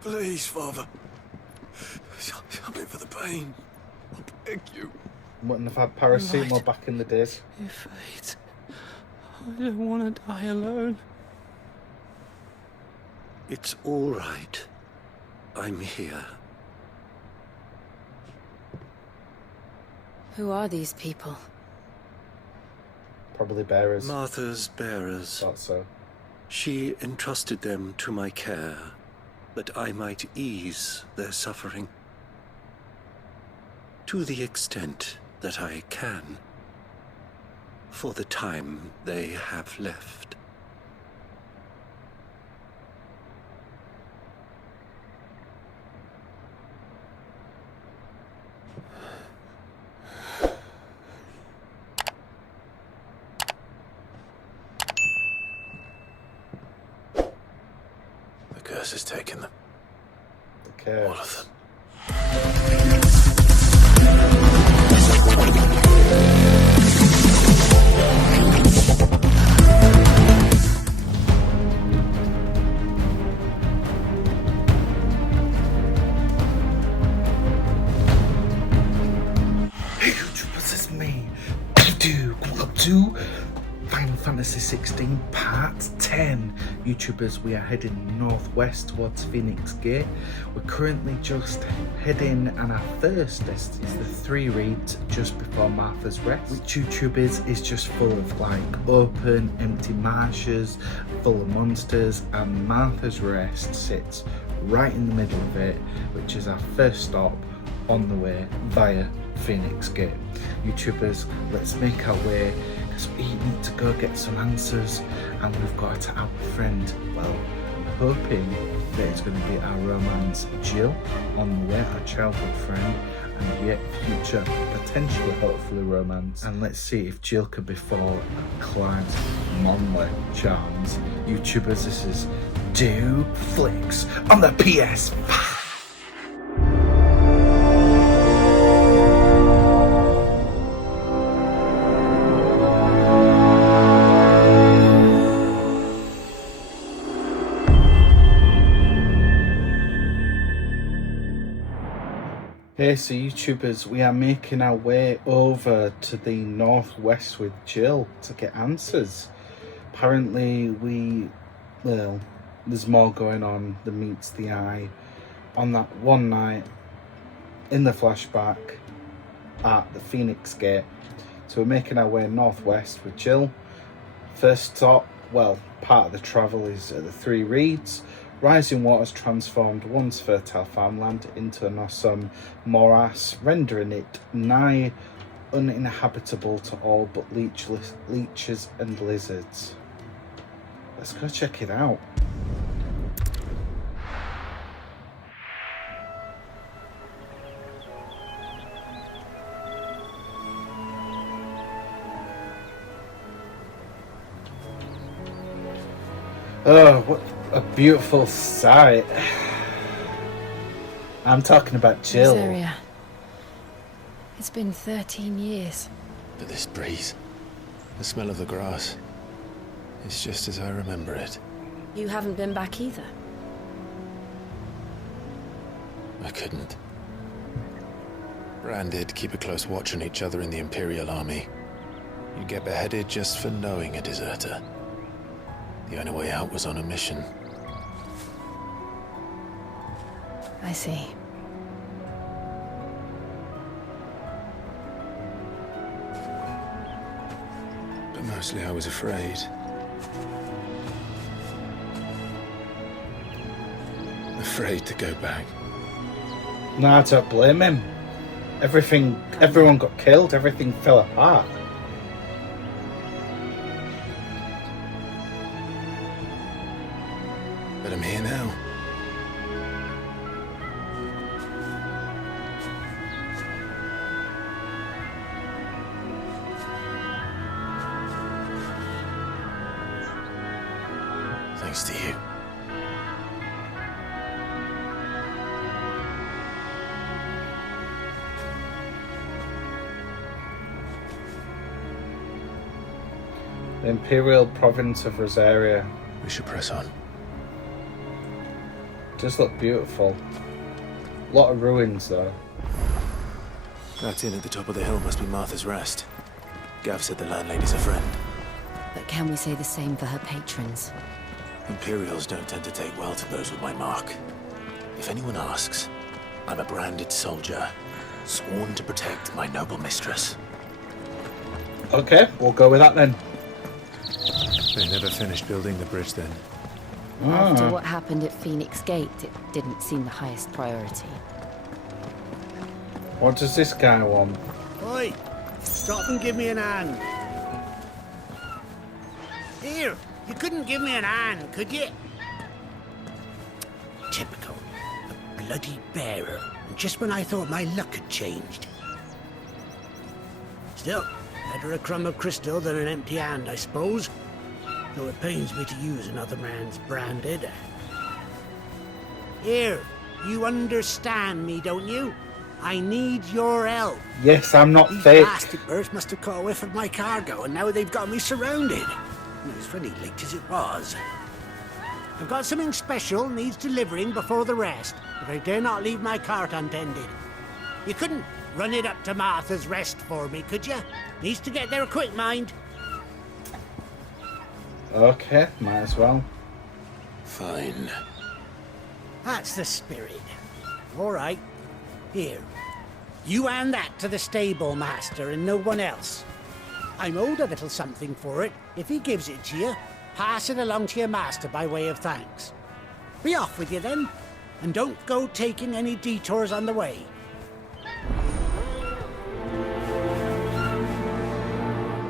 Please, Father. Something for the pain. I beg you. Wouldn't have had paracetamol back in the days. Ifrit, I don't want to die alone. It's all right. I'm here. Who are these people? Probably bearers. Martha's bearers. Thought so. She entrusted them to my care, that I might ease their suffering. To the extent that I can, for the time they have left. The curse has taken them. The curse. All of them. Hey YouTubers, it's me, BeevDawg. Welcome to Final Fantasy XVI Part 10. YouTubers, we are heading northwest towards Phoenix Gate. We're currently just heading, and our first is the 3 reeds just before Martha's Rest, which YouTubers is just full of like open, empty marshes, full of monsters, and Martha's Rest sits right in the middle of it, which is our first stop on the way via Phoenix Gate. YouTubers, let's make our way, because we need to go get some answers, and we've got to our friend. Well, I'm hoping that it's going to be our romance Jill on the way, our childhood friend, and yet future, potentially, hopefully romance. And let's see if Jill can befall Clive's manly charms. YouTubers, this is Dawg Flix on the PS5. Hey, so YouTubers, we are making our way over to the northwest with Jill to get answers. Apparently there's more going on than meets the eye on that one night in the flashback at the Phoenix Gate. So we're making our way northwest with Jill. First stop, well, part of the travel is at the 3 reeds. Rising waters transformed once fertile farmland into an awesome morass, rendering it nigh uninhabitable to all but leeches and lizards. Let's go check it out. Oh, what a beautiful sight. I'm talking about Jill. Rosaria. It's been 13 years. But this breeze, the smell of the grass, it's just as I remember it. You haven't been back either. I couldn't. Branded, keep a close watch on each other in the Imperial Army. You get beheaded just for knowing a deserter. The only way out was on a mission. I see. But mostly I was afraid. Afraid to go back. No, I don't blame him. Everyone got killed, everything fell apart. But I'm here now. Thanks to you. The Imperial Province of Rosaria. We should press on. Does look beautiful. A lot of ruins though. That inn at the top of the hill must be Martha's Rest. Gav said the landlady's a friend. But can we say the same for her patrons? Imperials don't tend to take well to those with my mark. If anyone asks, I'm a branded soldier, sworn to protect my noble mistress. Okay, we'll go with that then. They never finished building the bridge then. After what happened at Phoenix Gate, it didn't seem the highest priority. What does this guy want? Oi! Stop and give me an hand. Here, you couldn't give me an hand, could you? Typical. A bloody bearer. And just when I thought my luck had changed. Still, better a crumb of crystal than an empty hand, I suppose. Though it pains me to use another man's branded. Here, you understand me, don't you? I need your help. Yes, I'm not These fake. bastard birds must have caught a whiff of my cargo, and now they've got me surrounded. It was really late as it was. I've got something special needs delivering before the rest, but I dare not leave my cart untended. You couldn't run it up to Martha's Rest for me, could you? Needs to get there quick, mind. Okay, might as well. Fine. That's the spirit. All right. Here. You hand that to the stable master and no one else. I'm owed a little something for it. If he gives it to you, pass it along to your master by way of thanks. Be off with you then, and don't go taking any detours on the way.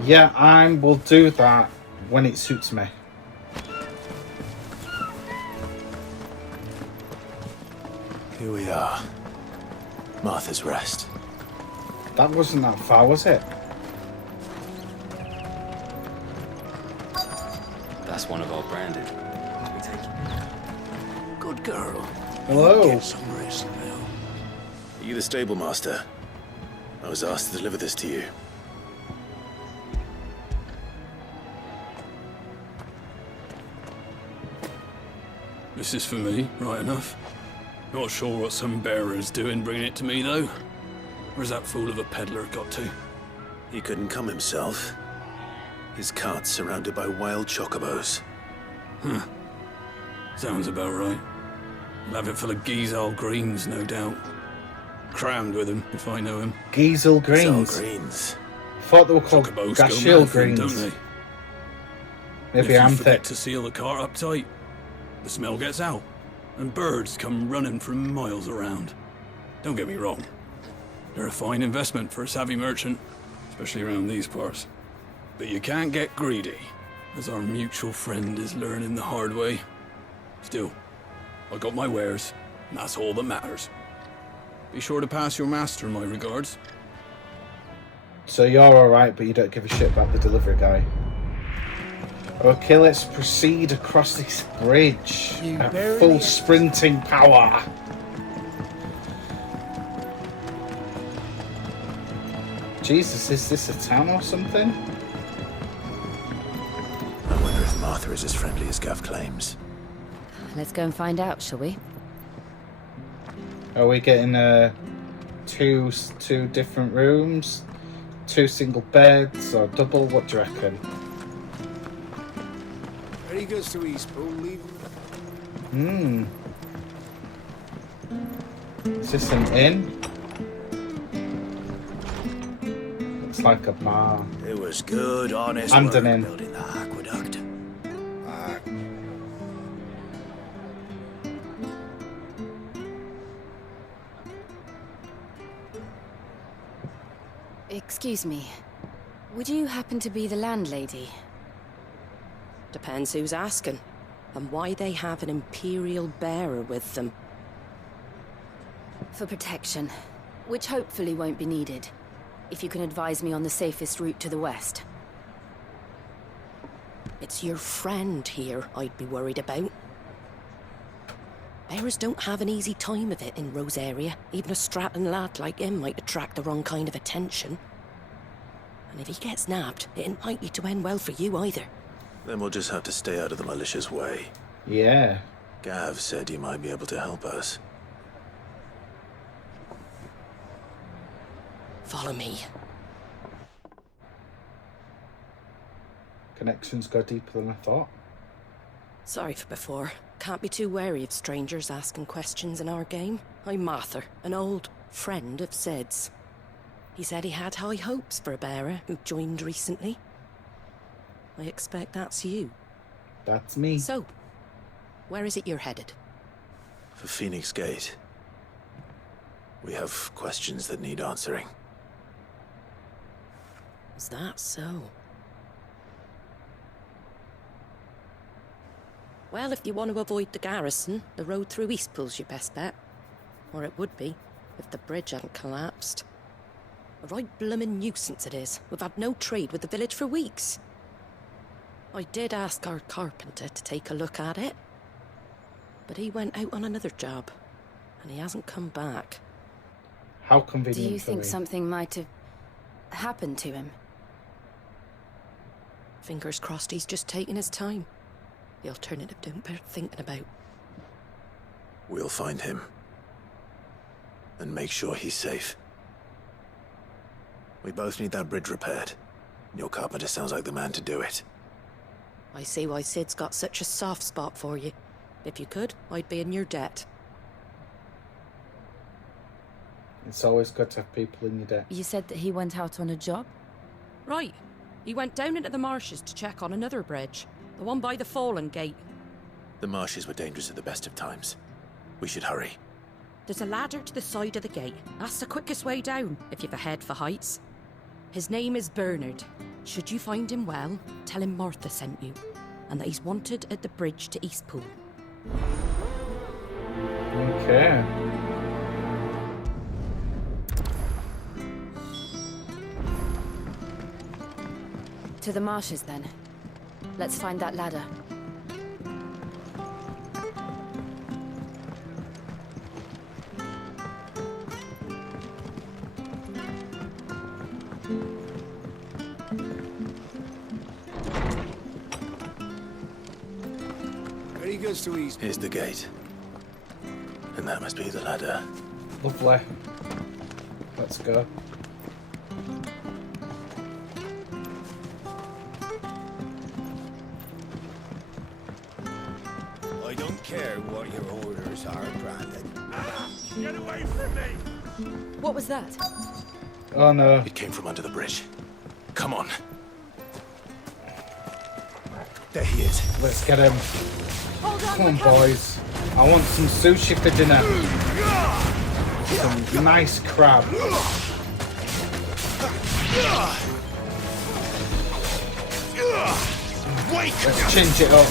Yeah, I will do that when it suits me. Here we are. Martha's Rest. That wasn't that far, was it? That's one of our branded. We take it. Good girl. Hello. Get some rest now. Are you the stable master? I was asked to deliver this to you. This is for me, right enough. Not sure what some bearer's doing bringing it to me, though. Where's that fool of a peddler got to? He couldn't come himself. His cart's surrounded by wild chocobos. Sounds about right. He'll have it full of Giesel greens, no doubt. Crammed with him, if I know him. Giesel greens. Cell greens. Thought they were called Chocobos go Gashiel mad for 'em, greens. don't they? Maybe If I'm you forget thick. to seal the cart up tight, the smell gets out, and birds come running from miles around. Don't get me wrong. They're a fine investment for a savvy merchant, especially around these parts. But you can't get greedy, as our mutual friend is learning the hard way. Still, I got my wares, and that's all that matters. Be sure to pass your master my regards. So you're alright, but you don't give a shit about the delivery guy. Okay, let's proceed across this bridge You at barely full have- sprinting power. Jesus, is this a town or something? I wonder if Martha is as friendly as Gav claims. Let's go and find out, shall we? Are we getting two different rooms, two single beds, or double? What do you reckon? Ready goes to Eastpool, leave. Is this an inn? Looks like a bar. It was good, honest I'm work done in. building the aqueduct. Excuse me. Would you happen to be the landlady? Depends who's asking, and why they have an Imperial bearer with them. For protection, which hopefully won't be needed. If you can advise me on the safest route to the west. It's your friend here I'd be worried about. Bearers don't have an easy time of it in Rosaria. Even a strapping lad like him might attract the wrong kind of attention. And if he gets nabbed, it ain't likely to end well for you either. Then we'll just have to stay out of the malicious way. Yeah. Gav said you might be able to help us. Follow me. Connections go deeper than I thought. Sorry for before. Can't be too wary of strangers asking questions in our game. I'm Martha, an old friend of Sid's. He said he had high hopes for a bearer who joined recently. I expect that's you. That's me. So, where is it you're headed? For Phoenix Gate. We have questions that need answering. Is that so? Well, if you want to avoid the garrison, the road through Eastpool's your best bet. Or it would be, if the bridge hadn't collapsed. A right bloomin' nuisance it is. We've had no trade with the village for weeks. I did ask our carpenter to take a look at it. But he went out on another job, and he hasn't come back. How convenient. Do you for think me. something might have happened to him? Fingers crossed he's just taking his time. The alternative don't bear thinking about. We'll find him. And make sure he's safe. We both need that bridge repaired. Your carpenter sounds like the man to do it. I see why Sid's got such a soft spot for you. If you could, I'd be in your debt. It's always good to have people in your debt. You said that he went out on a job? Right. He went down into the marshes to check on another bridge. The one by the Fallen Gate. The marshes were dangerous at the best of times. We should hurry. There's a ladder to the side of the gate. That's the quickest way down, if you've a head for heights. His name is Bernard. Should you find him well, tell him Martha sent you, and that he's wanted at the bridge to Eastpool. Okay. To the marshes, then. Let's find that ladder. Very good, Louise. Here's the gate. And that must be the ladder. Lovely. Let's go. I don't care what your orders are, Brandon. Get away from me! What was that? Oh no. It came from under the bridge. Come on. There he is. Let's get him. Hold on, Come on, boys. I want some sushi for dinner. Some nice crab. Let's change it up.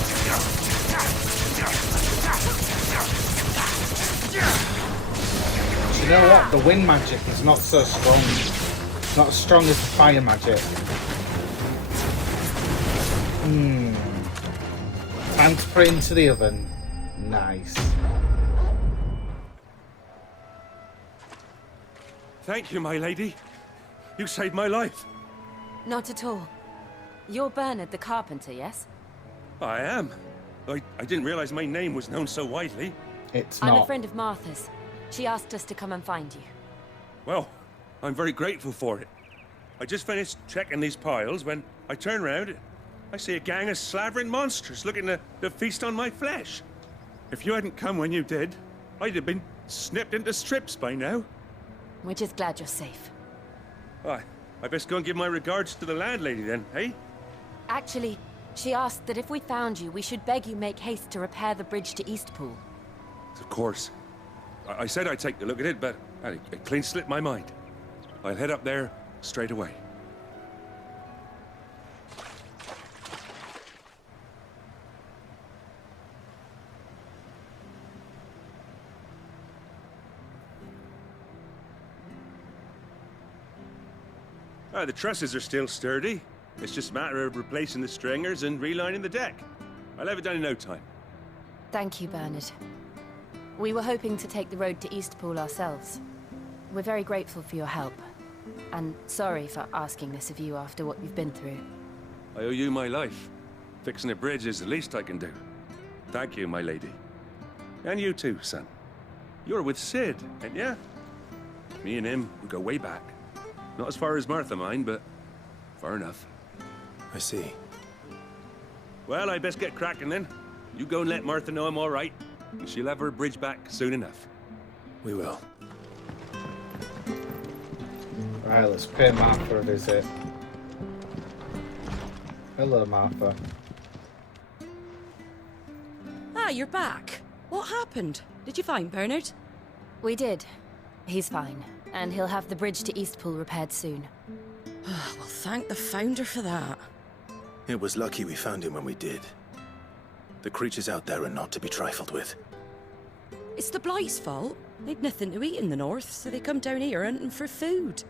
You know what? The wind magic is not so strong. It's not as strong as the fire magic. Time to put it into the oven. Nice. Thank you, my lady. You saved my life. Not at all. You're Bernard the carpenter, yes? I am. I didn't realize my name was known so widely. It's I'm not. a friend of Martha's. She asked us to come and find you. Well, I'm very grateful for it. I just finished checking these piles when I turn around. I see a gang of slavering monsters looking to feast on my flesh. If you hadn't come when you did, I'd have been snipped into strips by now. We're just glad you're safe. I best go and give my regards to the landlady then, eh? Actually, she asked that if we found you, we should beg you make haste to repair the bridge to Eastpool. Of course. I said I'd take a look at it, but it clean slipped my mind. I'll head up there straight away. The trusses are still sturdy. It's just a matter of replacing the stringers and relining the deck. I'll have it done in no time. Thank you, Bernard. We were hoping to take the road to Eastpool ourselves. We're very grateful for your help. And sorry for asking this of you after what you've been through. I owe you my life. Fixing a bridge is the least I can do. Thank you, my lady. And you too, son. You're with Sid, ain't ya? Me and him, we go way back. Not as far as Martha, mind, but far enough. I see. Well, I best get cracking then. You go and let Martha know I'm all right. And she'll have her bridge back soon enough. We will. Right, let's pay Martha a visit. Hello, Martha. Ah, you're back. What happened? Did you find Bernard? We did. He's fine, and he'll have the bridge to Eastpool repaired soon. Well, thank the Founder for that. It was lucky we found him when we did. The creatures out there are not to be trifled with. It's the Blight's fault. They'd nothing to eat in the north, so they come down here hunting for food.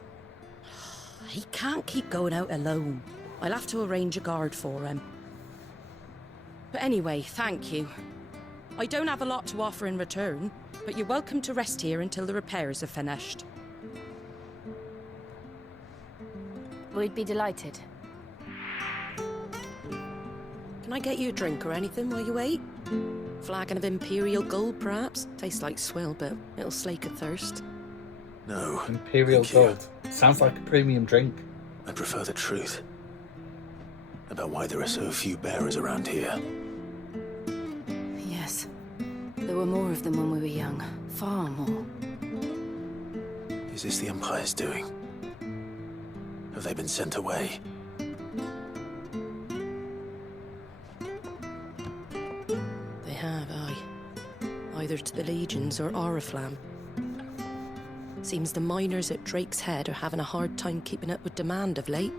He can't keep going out alone. I'll have to arrange a guard for him. But anyway, thank you. I don't have a lot to offer in return, but you're welcome to rest here until the repairs are finished. We'd be delighted. Can I get you a drink or anything while you wait? Flagon of Imperial Gold, perhaps? Tastes like swill, but it'll slake a thirst. No. Imperial thank you. Gold. Sounds like a premium drink. I prefer the truth. About why there are so few bearers around here. Yes. There were more of them when we were young. Far more. Is this the Empire's doing? Have they been sent away? They have, aye. Either to the Legions or Oriflamme. Seems the miners at Drake's Head are having a hard time keeping up with demand of late,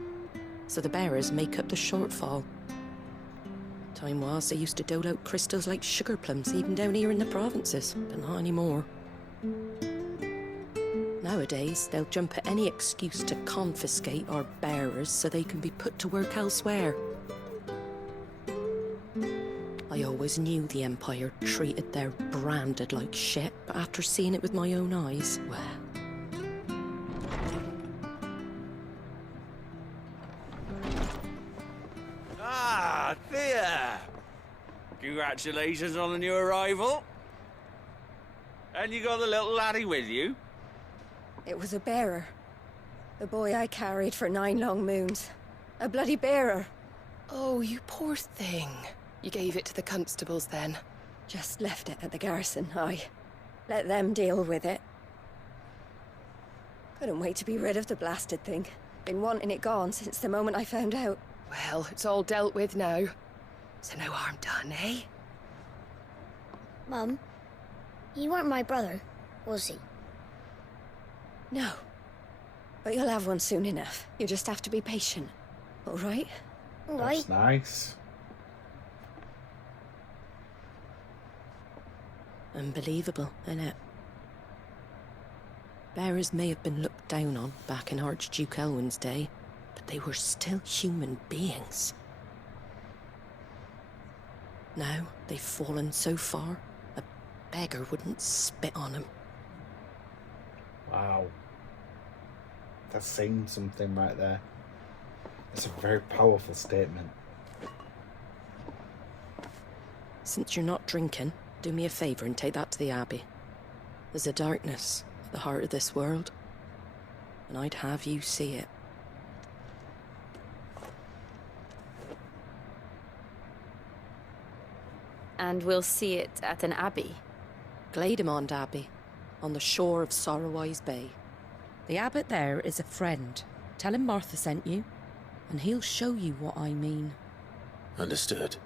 so the bearers make up the shortfall. Time was they used to dole out crystals like sugar plums even down here in the provinces, but not anymore. Nowadays, they'll jump at any excuse to confiscate our bearers so they can be put to work elsewhere. I always knew the Empire treated their branded like shit, but after seeing it with my own eyes, well... Ah, Thea! Congratulations on the new arrival. And you got the little laddie with you? It was a bearer. The boy I carried for 9 long moons. A bloody bearer. Oh, you poor thing. You gave it to the constables then? Just left it at the garrison, aye. Let them deal with it. Couldn't wait to be rid of the blasted thing. Been wanting it gone since the moment I found out. Well, it's all dealt with now. So no harm done, eh? Mum, he weren't my brother, was he? No. But you'll have one soon enough. You just have to be patient. All right? All right. That's nice. Unbelievable, innit? Bearers may have been looked down on back in Archduke Elwin's day, but they were still human beings. Now they've fallen so far, a beggar wouldn't spit on them. Wow. That's saying something right there. It's a very powerful statement. Since you're not drinking, do me a favour and take that to the Abbey. There's a darkness at the heart of this world, and I'd have you see it. And we'll see it at an abbey? Glademond Abbey, on the shore of Sorrowwise Bay. The abbot there is a friend. Tell him Martha sent you, and he'll show you what I mean. Understood.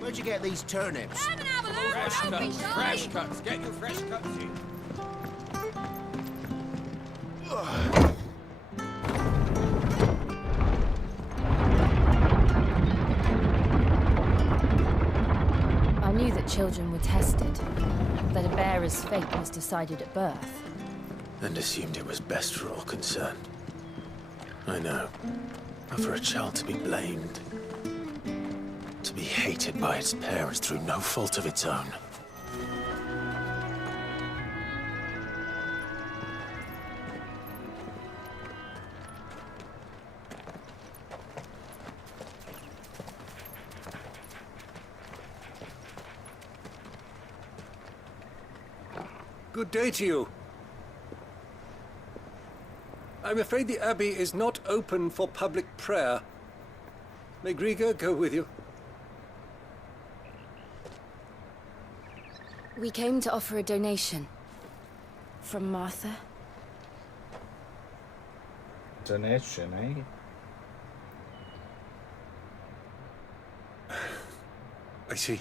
Where'd you get these turnips? Fresh cuts. Get your fresh cuts in. I knew that children were tested, that a bearer's fate was decided at birth. And assumed it was best for all concerned. I know. But for a child to be blamed, to be hated by its parents through no fault of its own. Good day to you. I'm afraid the Abbey is not open for public prayer. May Griga go with you. We came to offer a donation. From Martha. Donation, eh? I see.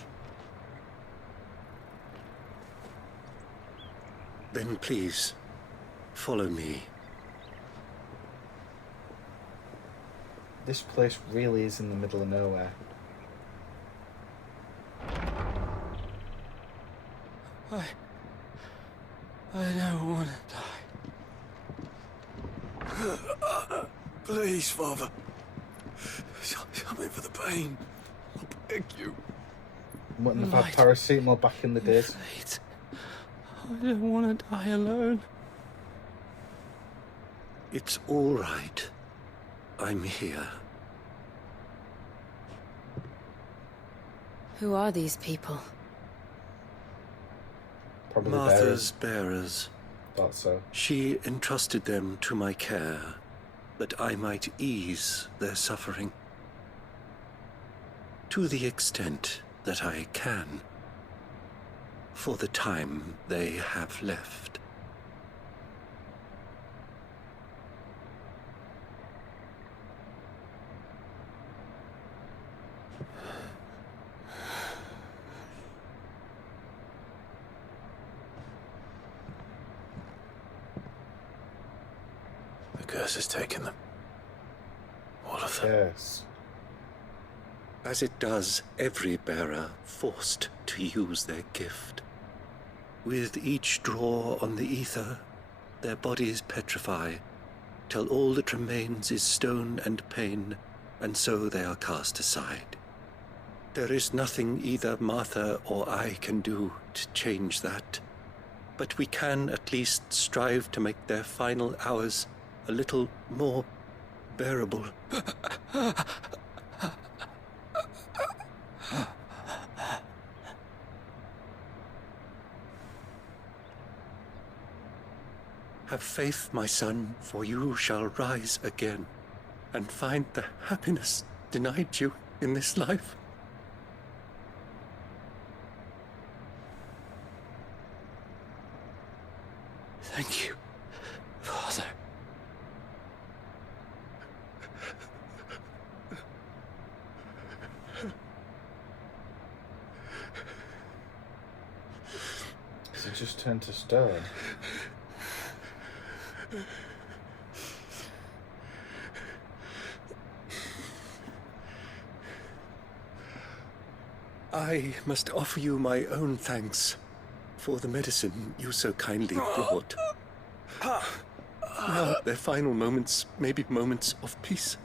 Then please, follow me. This place really is in the middle of nowhere. I don't want to die. Please, Father. Help me for the pain. I beg you. Wouldn't have had paracetamol back in the days. Fate. I don't want to die alone. It's all right. I'm here. Who are these people? Probably Martha's bearers. Thought so. She entrusted them to my care, that I might ease their suffering. To the extent that I can. For the time they have left. The curse has taken them. All of them. Yes. As it does every bearer forced to use their gift. With each draw on the ether, their bodies petrify, till all that remains is stone and pain, and so they are cast aside. There is nothing either Martha or I can do to change that, but we can at least strive to make their final hours a little more bearable. Have faith, my son, for you shall rise again, and find the happiness denied you in this life. Thank you, Father. Has it just turned to stone? I must offer you my own thanks for the medicine you so kindly brought. Now their final moments may be moments of peace.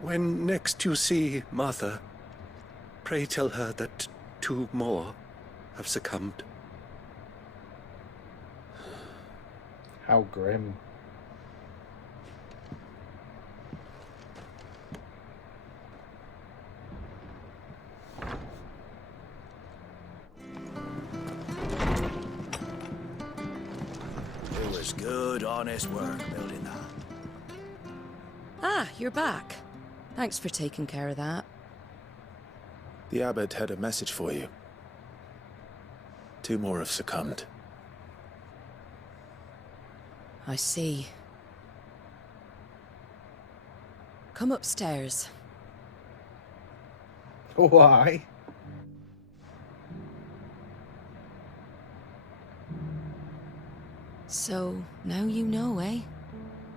When next you see Martha, pray tell her that 2 more have succumbed. How grim. It was good, honest work building that. Ah, you're back. Thanks for taking care of that. The abbot had a message for you. 2 more have succumbed. I see. Come upstairs. Why? So, now you know, eh?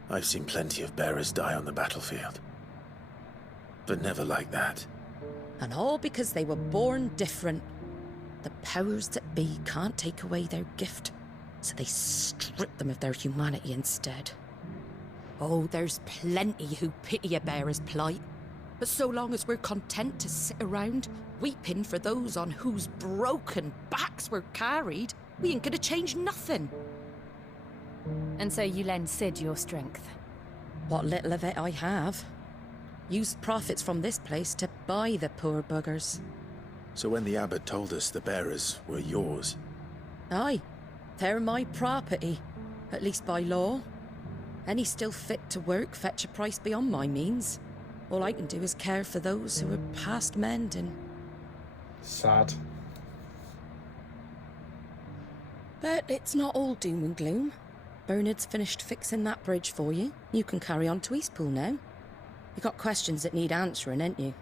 I've seen plenty of bearers die on the battlefield. But never like that. And all because they were born different. The powers that be can't take away their gift, so they strip them of their humanity instead. Oh, there's plenty who pity a bearer's plight. But so long as we're content to sit around, weeping for those on whose broken backs we're carried, we ain't gonna change nothing. And so you lend Sid your strength. What little of it I have. Used profits from this place to buy the poor buggers. So when the abbot told us the bearers were yours... Aye, they're my property, at least by law. Any still fit to work fetch a price beyond my means. All I can do is care for those who are past mending. Sad. But it's not all doom and gloom. Bernard's finished fixing that bridge for you. You can carry on to Eastpool now. You got questions that need answering, ain't you?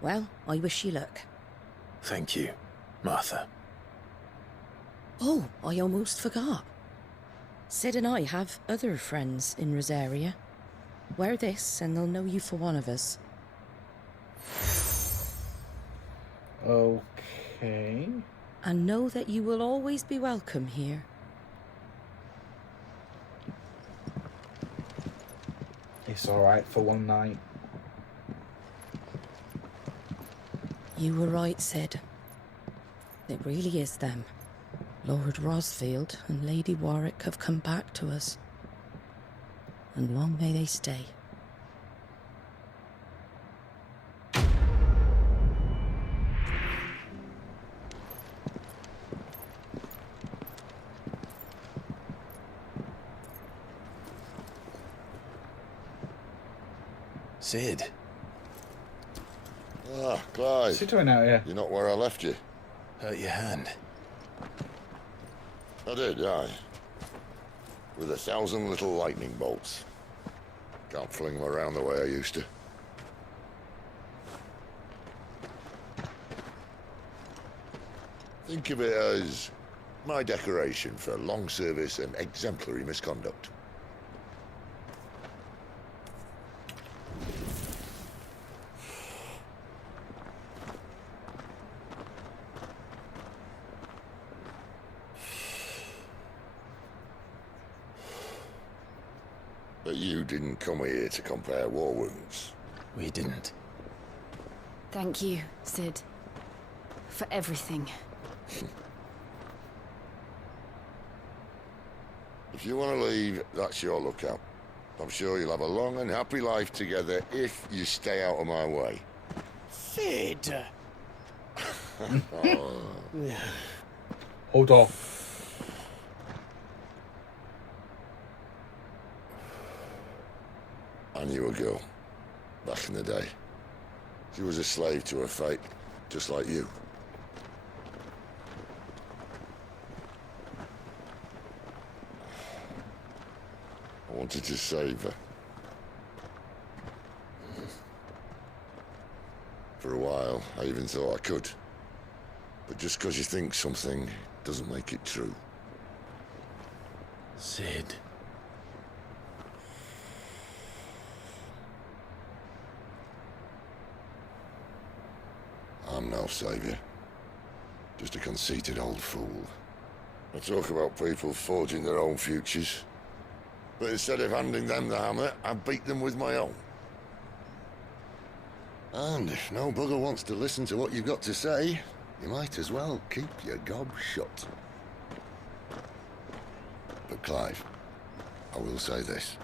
Well, I wish you luck. Thank you, Martha. Oh, I almost forgot. Sid and I have other friends in Rosaria. Wear this and they'll know you for one of us. Okay. And know that you will always be welcome here. It's alright for one night. You were right, Sid. It really is them. Lord Rosfield and Lady Warrick have come back to us. And long may they stay. Sid. Ah, Clive. What's he doing out here? You're not where I left you. Hurt your hand. I did, aye. With 1,000 little lightning bolts. Can't fling them around the way I used to. Think of it as my decoration for long service and exemplary misconduct. But you didn't come here to compare war wounds. We didn't. Thank you, Sid. For everything. If you want to leave, that's your lookout. I'm sure you'll have a long and happy life together if you stay out of my way. Sid! Oh. Hold on. I knew a girl, back in the day. She was a slave to her fate, just like you. I wanted to save her. For a while, I even thought I could. But just because you think something doesn't make it true. Sid. I'm no savior. Just a conceited old fool. I talk about people forging their own futures. But instead of handing them the hammer, I beat them with my own. And if no bugger wants to listen to what you've got to say, you might as well keep your gob shut. But Clive, I will say this.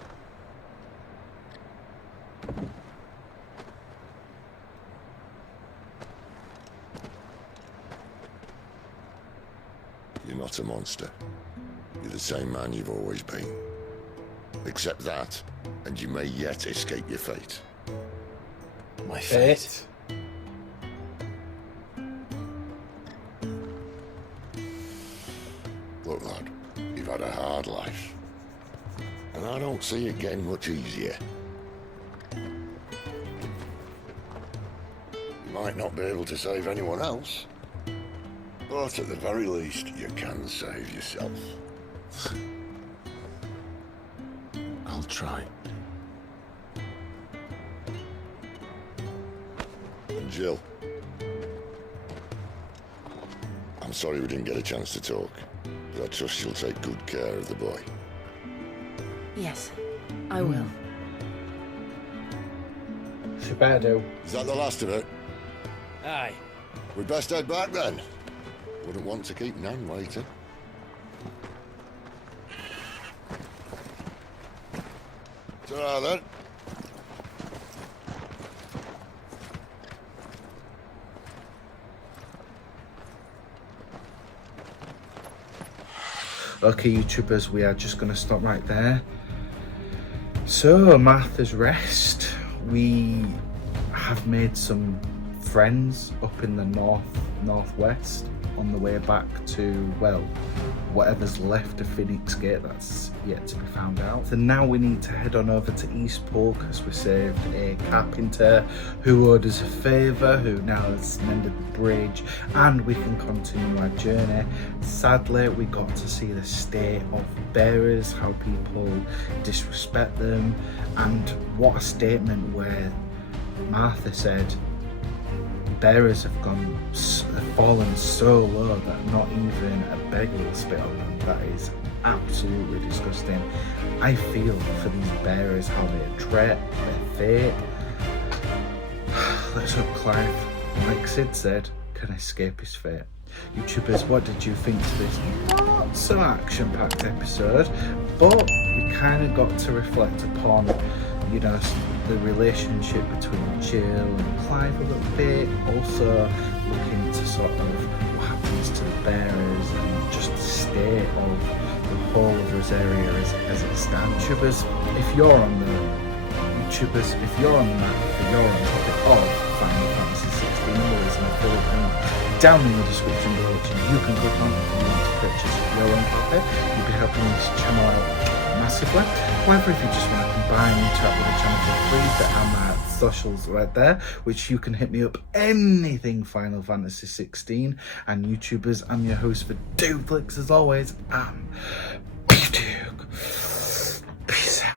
You're not a monster. You're the same man you've always been. Accept that, and you may yet escape your fate. My fate? Look, lad, you've had a hard life. And I don't see it getting much easier. You might not be able to save anyone else, but at the very least, you can save yourself. I'll try. And Jill, I'm sorry we didn't get a chance to talk, but I trust she'll take good care of the boy. Yes, I will. She better do. Is that the last of it? Aye. We'd best head back then. Wouldn't want to keep Nan waiting. Ta-ra then. Okay, YouTubers, we are just going to stop right there. So, Martha's Rest. We have made some friends up in the northwest on the way back to, well, whatever's left of Phoenix Gate. That's yet to be found out. So now we need to head on over to Eastpool because we saved a carpenter who owed us a favour, who now has mended the bridge, and we can continue our journey. Sadly, we got to see the state of bearers, how people disrespect them, and what a statement where Martha said bearers have fallen so low that not even a beggar will spit on them. That is absolutely disgusting. I feel for these bearers, how they treat their fate. Let's hope Clive, like Sid said, can escape his fate. YouTubers, what did you think to this not so action-packed episode? But we kind of got to reflect upon, you know, the relationship between Jill and Clive a little bit. Also looking into sort of what happens to the bearers and just the state of the whole of Rosaria as it stands. YouTubers, if you're on the map, if you're on topic of Final Fantasy XVI, there is an affiliate link down in the description below which you can click on if you want to purchase your own copy. You'll be helping this channel out massively. However, if you just want to combine and chat with the channel for free, there are my socials right there, which you can hit me up anything Final Fantasy XVI. And YouTubers, I'm your host for Dawg Flix as always.